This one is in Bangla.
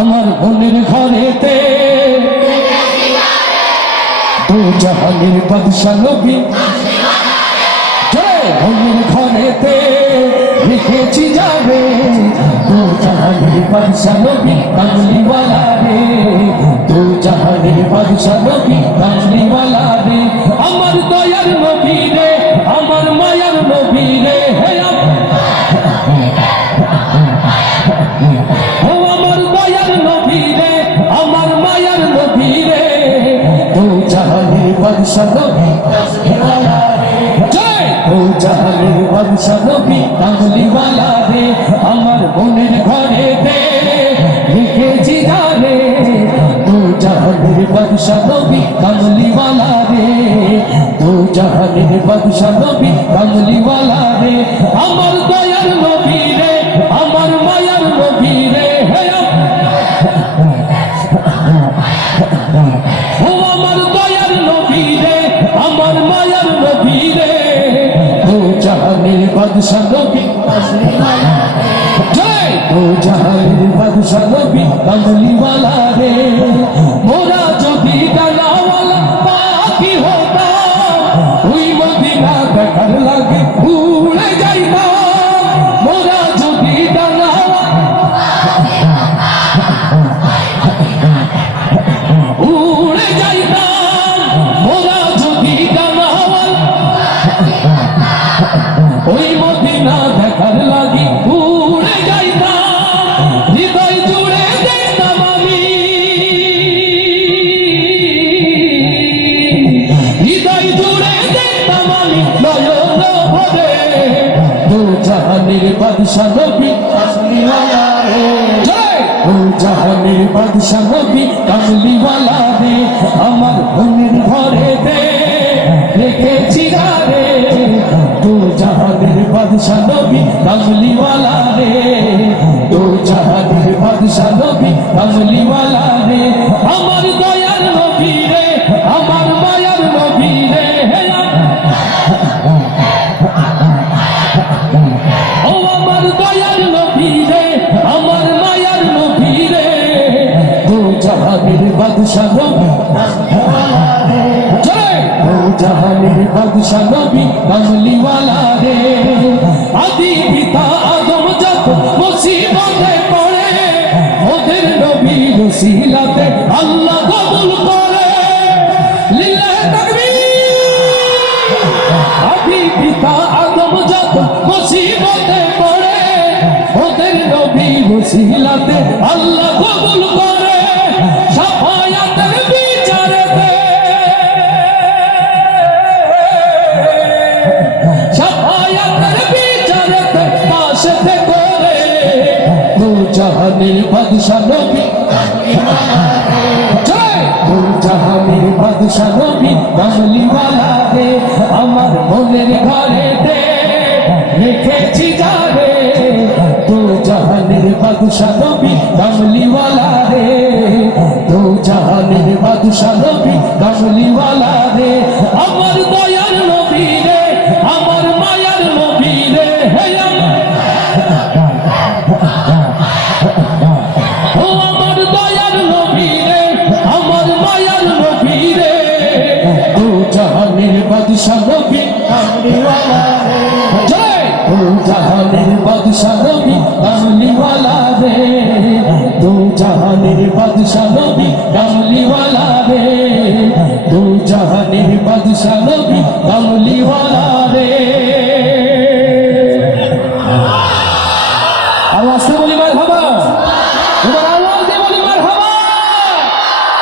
আমার বোনের ঘরেতে। দু জাহানের বাদশা নবী। বোনের ঘরেতে লিখেছি যাবে। দু জাহানের বাদশা নবী কামলিওয়ালা রে। দু জাহানের বাদশা নবী কামলিওয়ালা রে। আমার দয়ার নবী রে, আমার মায়ার নবী রে। বাদশা নবী জয়। ও জাহানের বাদশা নবী কামলিওয়ালা রে। আমার বোনের ঘরে ও জাহানের নবী রে ও জাহানের নবী রে। আমার নবী জাহানের বাদশা নবী জয় ও জাহানের বাদশা নবী কমলিওয়ালা রে মোরা ওই মদিনা দেখার লাগি উড়ে যাইতাম হৃদয় জুড়ে দেখতাম আমি। হৃদয় জুড়ে দেখতাম আমি নয়ন ভরে দু জাহানের বাদশা নবী জয় জাহানের বাদশা নবী কামলিওয়ালা রে। আমার বোনের ঘরে দে রেখেছি রে। দু জাহানের বাদশা নবী কামলিওয়ালা রে। দু জাহানের বাদশা নবী কামলিওয়ালা রে। আমার দয়ার নবী রে, আমার মায়ার নবী রে ও আমার দয়ার নবী রে, আমার মায়ার নবী রে। দু জাহানের বাদশা নবী জাহানের বাদশা নবী কমলিওয়ালা রে। আদি পিতা আদম যত মুসিবতে পড়ে, ওদের নবী রসিলাতে আল্লাহ কবুল করে। লিল্লাহ তাকবীর। আদি পিতা আদম যত মুসিবতে পড়ে, ওদের নবী মুসিলাতে আল্লাহ কবুল করে। জাহানের বাদশা নবী। জাহানের বাদশা নবী? কামলিওয়ালা রে, আমার মনের ঘরে দে। যাবে তো জাহানের বাদশা নবী রে, তো জাহানের বাদশা জাহানের বাদশা নবী কামলিওয়ালা জাহানের বাদশা নবী কামলিওয়ালা জাহানের বাদশা নবী কামলিওয়ালা রে। আর বলি, ভাই ভাবা এবার আর